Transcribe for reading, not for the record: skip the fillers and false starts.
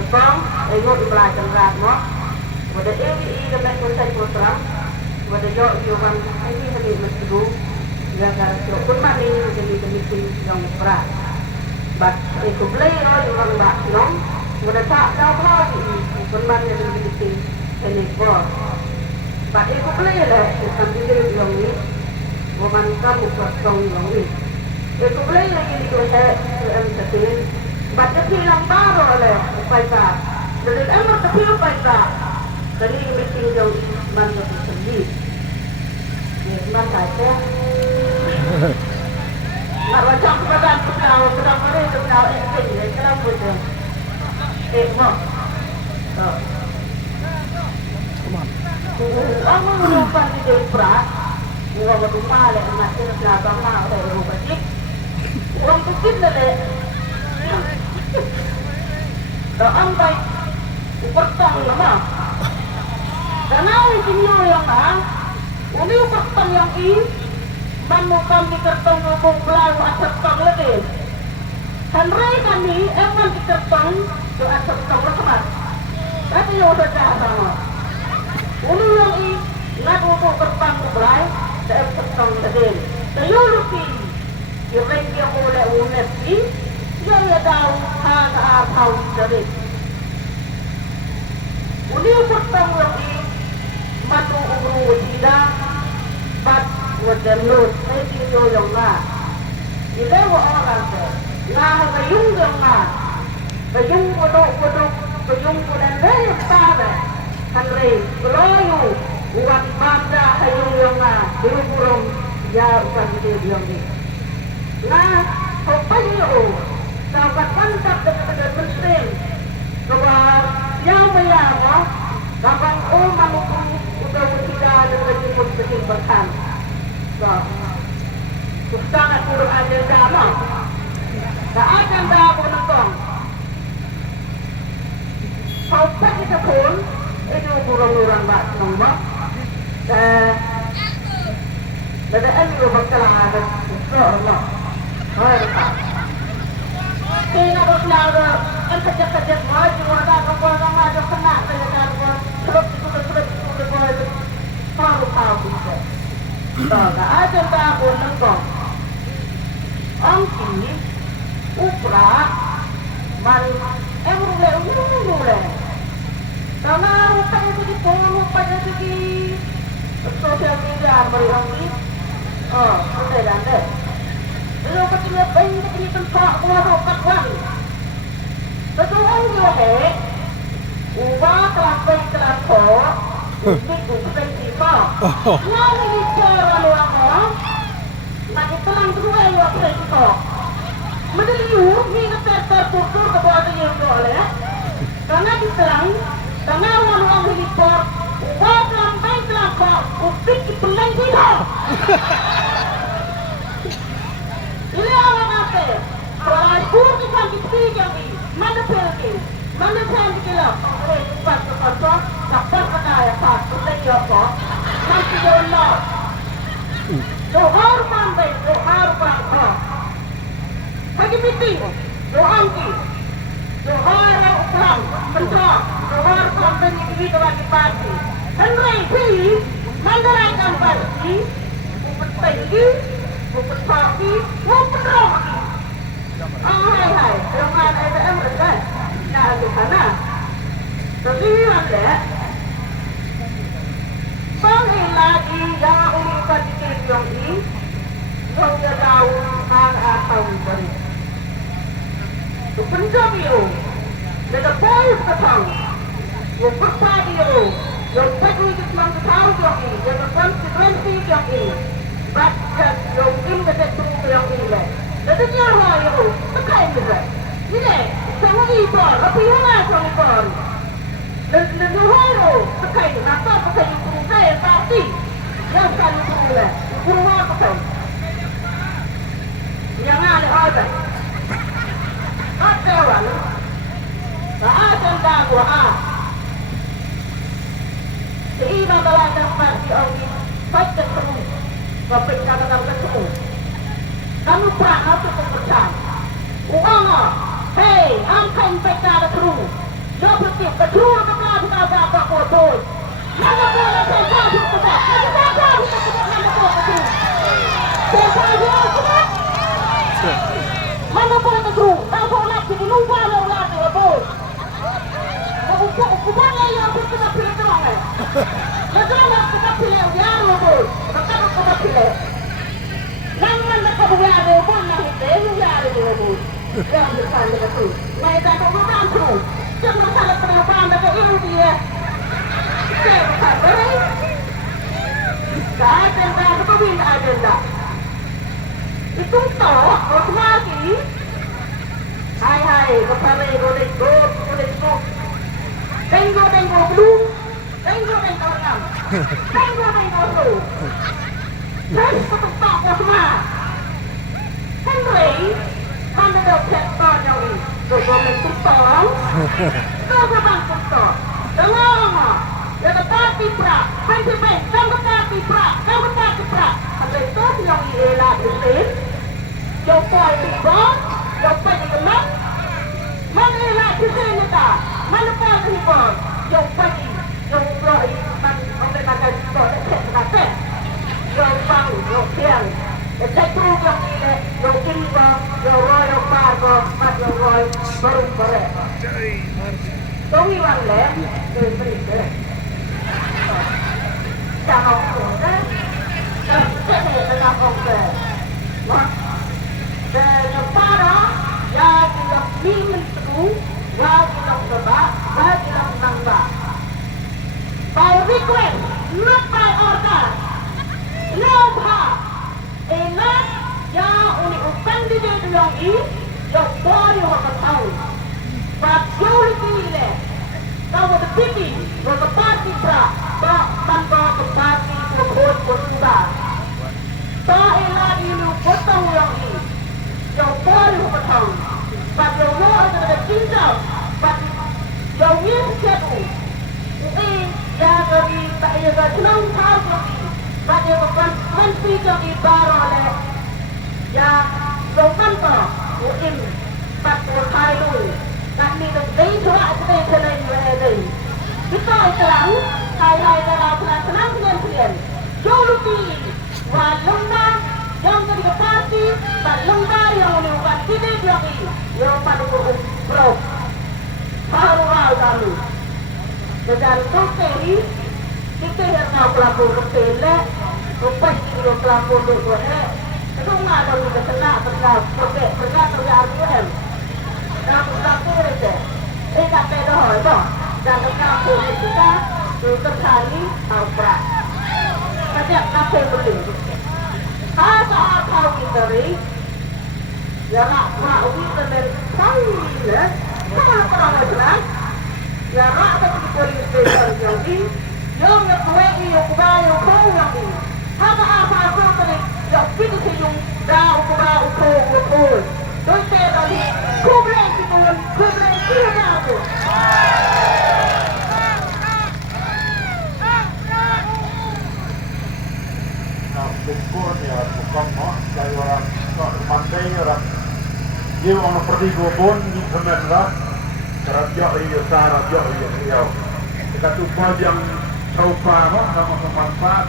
Jepang, ngồi im lại trong rạp nó. Và để yêu ý là mấy con say một lắm. Và để dọn yêu bằng anh đi mà đi mà chỉ đủ. Và chỗ con bạn đi thì mình trong rạp. But itu beli rồi orang bak nong, muda tak tahu apa ni perman yang dimiliki ini bor. But itu beli lah, sambil yang ni, bukan kamu kosong yang ni. Itu beli lagi ni tu saya tertiin. But tapi yang baru lah, paisa. Jadi emang tapi paisa. Jadi meeting yang mana tu sendiri. Ni mana saya. Nak macam kepada kau ni kau ini kenapa tu? Mak. Kamu lupa di deprak, orang rumah le, nak kena belakang mak le, rumah cik. Orang kecil le. Orang baik, bertang lama. Karena ini yang mana, ini bertang yang ini. Manukam di kertong ngobong belang asap tong lagi. Henry kami emang di kertong ke asap tong lekemat. Tapi yang sudah sama. Ulu yang i nak ngobong kertong belang ke asap tong lagi. Tayo lupi. Yang yang oleh unet i yang ya tahu hana tahu dari. Ulu kertong lagi matu ulu tidak bat wajan lut, saya tinggal yang mana? Bila orang tu, nama kayung yang mana? Kayung kodok, kayung kodan dari pada, kanri, keloyu, uang banda kayung yang mana? Dulu burung, ya uang gede yang ni. Nah, sopayo, dapat mantap dengan muslim, sebab yang bayar, dapat orang itu sudah tidak dengan jemput kesimpulan. Sustangan Quran yang sama. Tak akan dah pun nonton. Sampai kita pun itu kurang-kurang bak nombor. Dan ini bakal ada Allah. Hai. Kena berlalu kerja-kerja maju ada orang maju kena saja kan. Terus tahu kita. Tak ada tahun nengkong. Angki, upra, man, emrule. Karena upaya itu di phone, upaya itu di sosial media beri angki. Sudah dah. Lalu ketika banyak ini tempat buat kat. Betul angki okey. Ubah kelas kok. Itu bukan kita. Yang ini cara luang. Nak telang dua yang apa kita. Medaliu ni kita terputus ke bawah yang boleh. Karena diterang, karena luang ini por. Ubah sampai kok. Upik pelan dia. Ini awak apa? Kalau kita kita mana pergi? Mana pergi kita? Pas dapat kaya pas kita jawab. Nanti jawab. Dohar sampai dohar bangsa. Bagi meeting, doangki, dohar ukram, bentrok, dohar sampai ini bagi parti. Henry pilih, mandarai parti, bukan tinggi, bukan parti, bukan roh. Hai, jangan ada ember Nah, itu sana. Jadi ada. Bagi lagi yang urusan di yang ini, yang jauh atau beri. Itu penjamiu, ada poin ketang, yang berpadiu, yang perlu kita tahu yang ini, yang konsekuensi yang ini, baca yang ini kita yang ini. Jadi nyawa itu, tekan juga. Ini, sama ibu, tapi yang sama ibu. Dan itu, tekan, napa tekan itu saya pasti. Yang kan itu lah, kurang tekan. Yang ada ada. Ada orang. Tak ada dakwah. Sehingga dalam dapat diambil baca semua, bapak katakan semua. Kamu pernah tu kepercayaan. Uang, hey, angkat baca terus. do betul betul betul kita dapat betul mana boleh saya tahu kita kita tahu kita mana betul saya tahu kita mana boleh betul tahu solat jadi lupa lah betul bukan yang kita pilih terang Magana kita pilih dia betul kita kita pilih Namun mereka buat pun nak itu buat betul yang depan betul mereka tu bukan tu cuma salah pengakuan mereka ini dia saya bukan agenda itu bin agenda itu tahu otomatis hai bersama boleh go tengo belum tengo enam tengo tu dan tetap semua Henry Anda dah cakap yang ini Government tutong Government tutong Dengar Yang parti prak Pensipen Kamu parti prak Anda itu yang ini lah Disini Yang poin ribon Yang poin ribon Mana lah disini tak Mana poin ribon Yang poin Yang poin Orang akan Cek Yang bang Yang siang Saya tu yang ini, yang kiriba, yang roy, yang pargo, mat yang roy, baru bare. Kami orang le, beri le. Jangan orang le, jadi dengan orang le. Dan yang para, yang minum tu, yang sebab, yang nambah. By request, not by order. Lomba. Enak yang unik candidate yang ini yang baru akan tahu. Majority ini, kalau terpilih, kalau parti tanpa parti berkod berubah. Tak enak ini potong yang ini yang baru akan tahu. Pada orang yang ada cinta, yang ini satu, ini yang dari tak ada senang tahu lagi. Pada menteri yang ibarat oleh yang lokanto mungkin tak berkai dulu dan ni tu day cuma ada yang lain kita sekarang hai dalam senang dengan jauh lebih walumna yang jadi parti walumna yang menyukai tidak yang pada pro baru kami dan tu kita yang nak pelapor kepala, rupas kita pelapor dua itu nggak ada kita kena pakai terlihat argumen. Nak pelapor itu, tak pedoh itu, dan pelapor kita terkali apa? Setiap nak beli. Saat kau kita ni, ya nak kita dari kau ya, kalau orang macam ya nak kita polis yang ini. Yung nagkuwagi yung kubayo ko yung ini. Hapa ako tadi yung pinisi yung daw kubayo ko. Doon tayo tadi kubre siya na ako. Nah, syukur ya bukan mau dari orang pandai orang. Dia orang pergi gubun di pemerintah. Kerja iyo cara, kerja iyo. Kita tu yang tahu apa, nama manfaat.